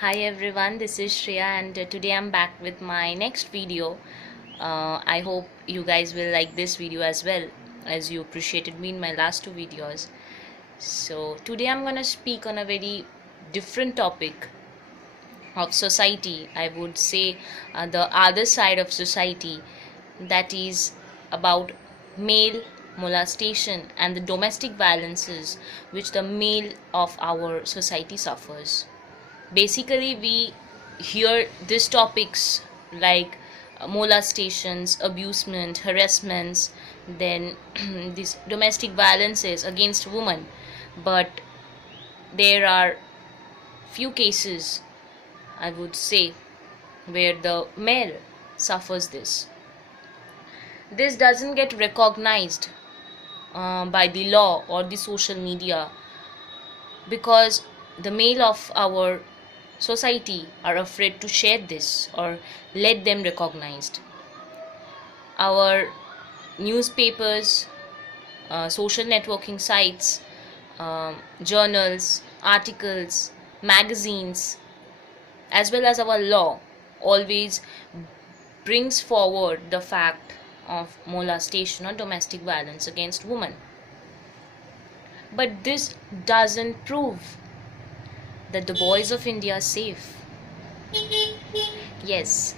Hi everyone, this is Shreya and today I'm back with my next video. I hope you guys will like this video as well as you appreciated me in my last two videos. So today I'm gonna speak on a very different topic of society. I would say the other side of society, that is about male molestation and the domestic violences which the male of our society suffers. Basically we hear these topics like molestations, abusement, harassments, then these domestic violences against women, but there are few cases, I would say, where the male suffers this doesn't get recognized by the law or the social media, because the male of our society are afraid to share this or let them recognized. Our newspapers, social networking sites, journals, articles, magazines, as well as our law always brings forward the fact of molestation or domestic violence against women. But this doesn't prove that the boys of India are safe. Yes,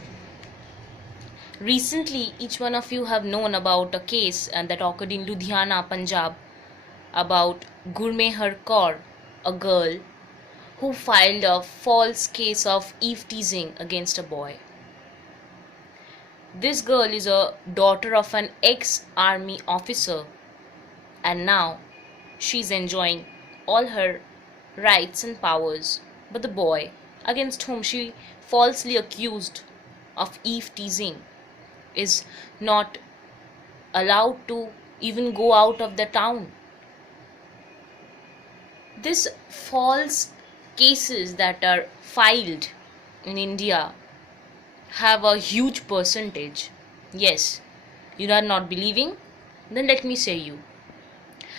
recently each one of you have known about a case that occurred in Ludhiana, Punjab, about Gurmehar Kaur, a girl who filed a false case of eve teasing against a boy. This girl is a daughter of an ex-army officer, and now she's enjoying all her rights and powers. But the boy, against whom she falsely accused of eve teasing, is not allowed to even go out of the town. These false cases that are filed in India have a huge percentage. Yes, you are not believing? Then let me say you.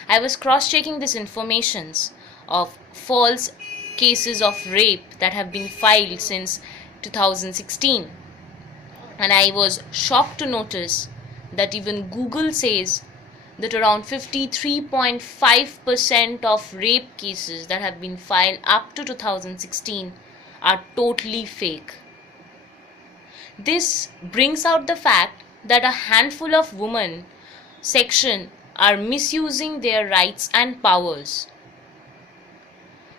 I was cross-checking these informations of false cases of rape that have been filed since 2016, and I was shocked to notice that even Google says that around 53.5% of rape cases that have been filed up to 2016 are totally fake. This brings out the fact that a handful of women section are misusing their rights and powers.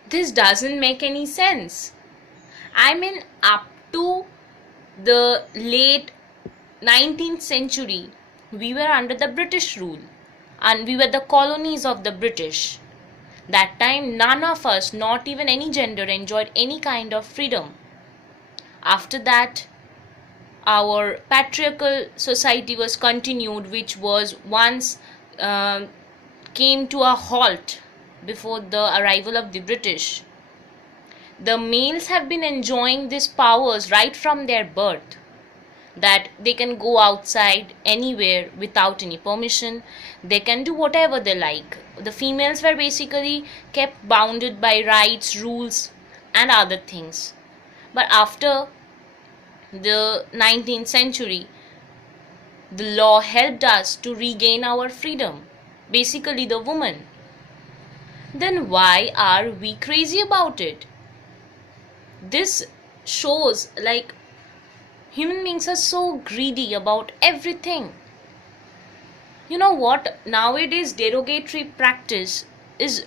This doesn't make any sense. I mean, up to the late 19th century, we were under the British rule and we were the colonies of the British. That time, none of us, not even any gender, enjoyed any kind of freedom. After that, our patriarchal society was continued, which was once came to a halt before the arrival of the British. The males have been enjoying these powers right from their birth, that they can go outside anywhere without any permission, they can do whatever they like. The females were basically kept bounded by rights, rules, and other things. But after the 19th century, the law helped us to regain our freedom, basically the woman. Then why are we crazy about it? This shows like human beings are so greedy about everything. You know what? Nowadays, derogatory practice is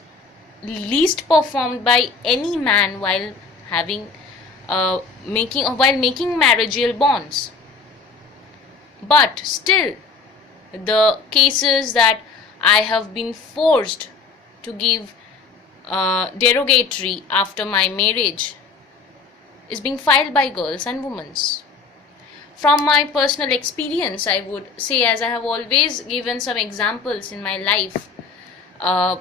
least performed by any man while having making marriageal bonds. But still, the cases that I have been forced to give derogatory after my marriage is being filed by girls and women. From my personal experience, I would say, as I have always given some examples in my life, uh,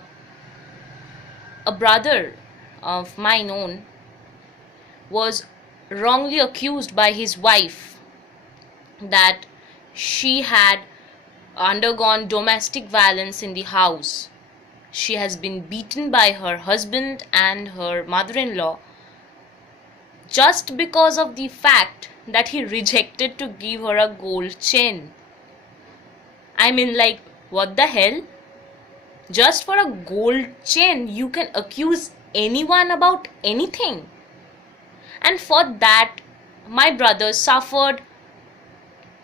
a brother of mine own was wrongly accused by his wife that she had undergone domestic violence in the house. She has been beaten by her husband and her mother-in-law just because of the fact that he rejected to give her a gold chain. I mean, like, what the hell? Just for a gold chain, you can accuse anyone about anything. And for that, my brother suffered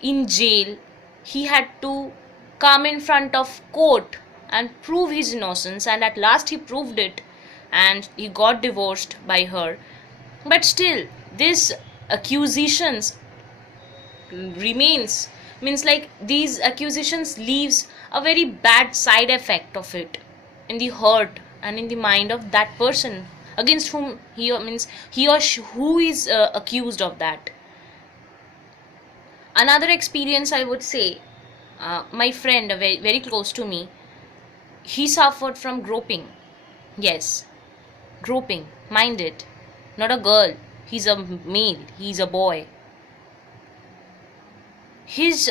in jail. He had to come in front of court and prove his innocence, and at last he proved it, and he got divorced by her. But still, these accusations remains, means like these accusations leaves a very bad side effect of it in the heart and in the mind of that person against whom he or she, who is accused of that. Another experience, I would say, my friend, very, very close to me, he suffered from groping. Yes, groping, mind it, not a girl, he's a male, he's a boy. His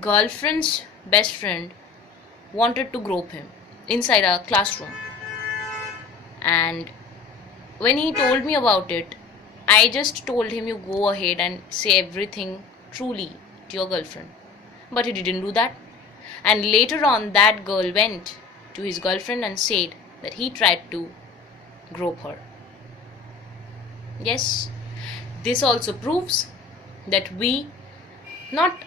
girlfriend's best friend wanted to grope him inside a classroom, and when he told me about it, I just told him, you go ahead and say everything truly to your girlfriend. But he didn't do that. And later on, that girl went to his girlfriend and said that he tried to grope her. Yes, this also proves that we, not,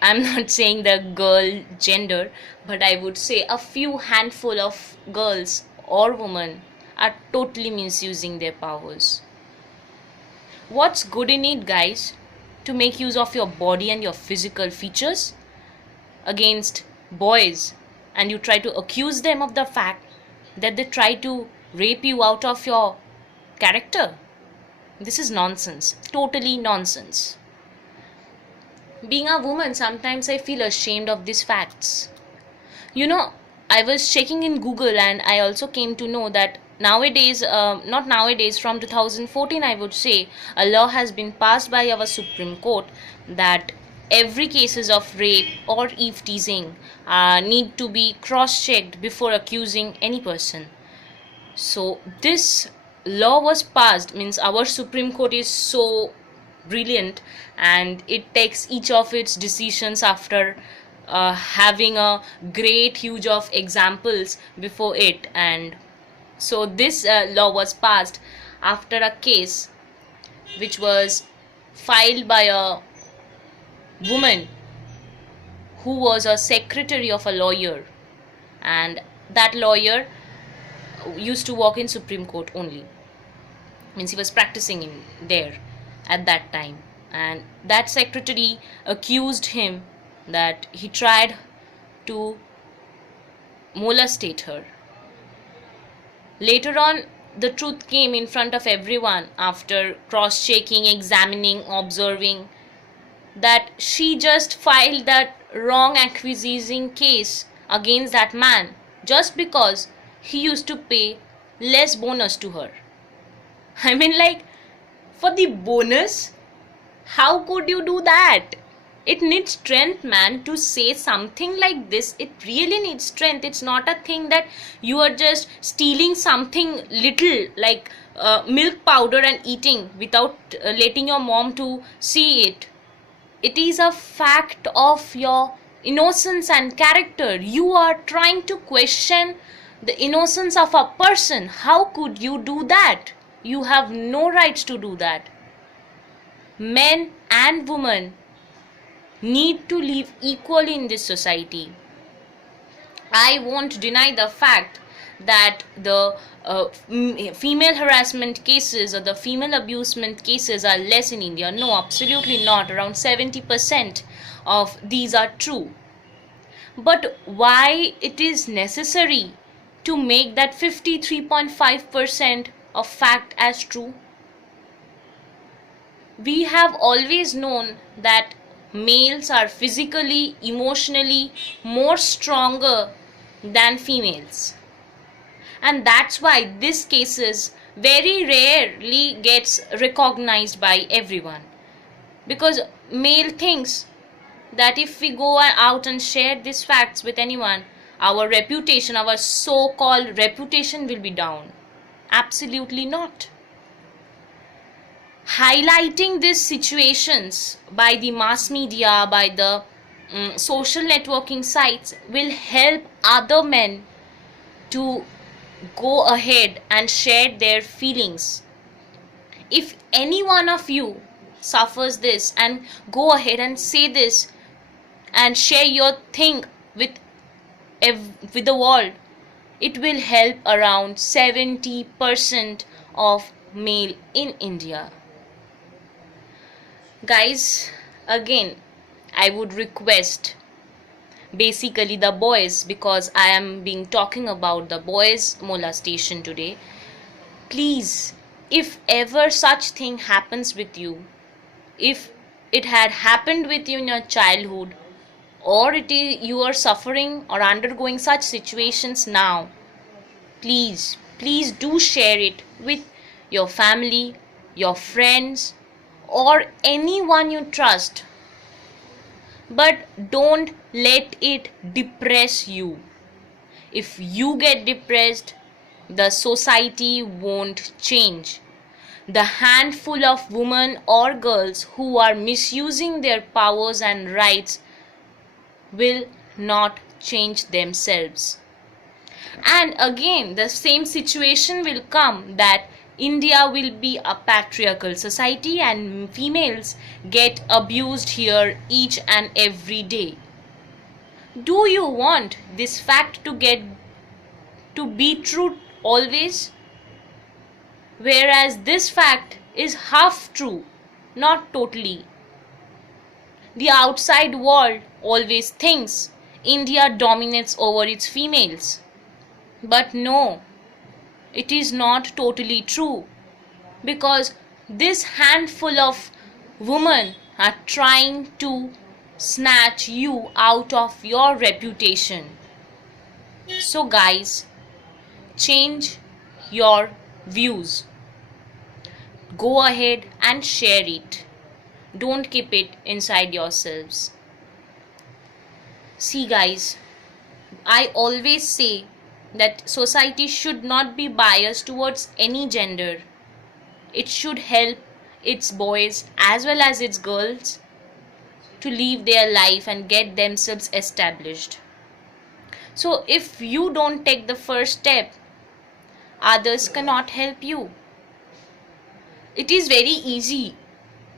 I'm not saying the girl gender, but I would say a few handful of girls or women are totally misusing their powers. What's good in it, guys? To make use of your body and your physical features against boys, and you try to accuse them of the fact that they try to rape you out of your character. This is nonsense, totally nonsense. Being a woman, sometimes I feel ashamed of these facts. You know, I was checking in Google and I also came to know that nowadays, not nowadays, from 2014, I would say, a law has been passed by our Supreme Court that every cases of rape or eve teasing need to be cross-checked before accusing any person. So this law was passed, means our Supreme Court is so brilliant, and it takes each of its decisions after having a great huge of examples before it. And so this law was passed after a case which was filed by a woman who was a secretary of a lawyer, and that lawyer used to work in Supreme Court only, means he was practicing in there at that time. And that secretary accused him that he tried to molestate her. Later on, the truth came in front of everyone after cross-checking, examining, observing, that she just filed that wrong accusing case against that man just because he used to pay less bonus to her. I mean, like, for the bonus, how could you do that? It needs strength, man, to say something like this. It really needs strength. It's not a thing that you are just stealing something little like milk powder and eating without letting your mom to see it. It is a fact of your innocence and character. You are trying to question the innocence of a person. How could you do that? You have no rights to do that. Men and women need to live equally in this society. I won't deny the fact that the female harassment cases or the female abusement cases are less in India. No, absolutely not. Around 70% of these are true. But why it is necessary to make that 53.5% of fact as true? We have always known that males are physically, emotionally more stronger than females, and that's why these cases very rarely gets recognized by everyone, because male thinks that if we go out and share these facts with anyone, our reputation, our so-called reputation, will be down. Absolutely not. highlighting these situations by the mass media, by the social networking sites, will help other men to go ahead and share their feelings. If any one of you suffers this and go ahead and say this and share your thing with with the world, it will help around 70% of male in India. Guys, again, I would request basically the boys, because I am being talking about the boys molestation today. Please, if ever such thing happens with you, if it had happened with you in your childhood, or you are suffering or undergoing such situations now, please do share it with your family, your friends, or anyone you trust. But don't let it depress you. If you get depressed, the society won't change. The handful of women or girls who are misusing their powers and rights will not change themselves. And again, the same situation will come that India will be a patriarchal society and females get abused here each and every day. Do you want this fact to be true always? Whereas this fact is half true, not totally. The outside world always thinks India dominates over its females. But no, it is not totally true, because this handful of women are trying to snatch you out of your reputation. So guys, change your views. Go ahead and share it. Don't keep it inside yourselves. See guys, I always say that society should not be biased towards any gender. It should help its boys as well as its girls to live their life and get themselves established. So if you don't take the first step, others cannot help you. It is very easy.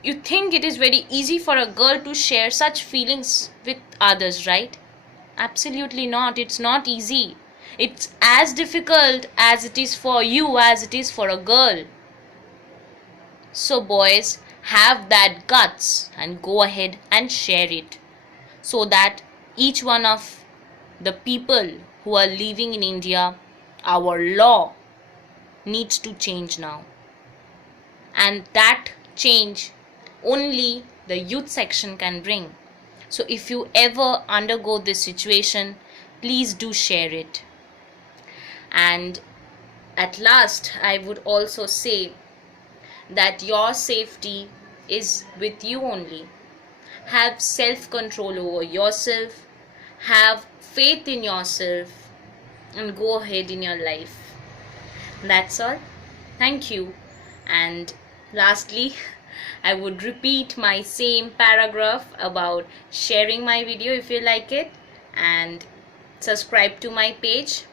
You think it is very easy for a girl to share such feelings with others, right? Absolutely not. It's not easy. It's as difficult as it is for you as it is for a girl. So boys, have that guts and go ahead and share it, so that each one of the people who are living in India, our law needs to change now. And that change only the youth section can bring. So if you ever undergo this situation, please do share it. And at last, I would also say that your safety is with you only. Have self-control over yourself, have faith in yourself, and go ahead in your life. That's all. Thank you. And lastly, I would repeat my same paragraph about sharing my video if you like it, and subscribe to my page.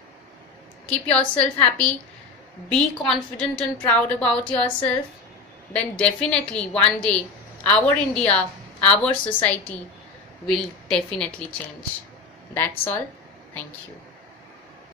Keep yourself happy, be confident and proud about yourself. Then definitely one day our India, our society will definitely change. That's all. Thank you.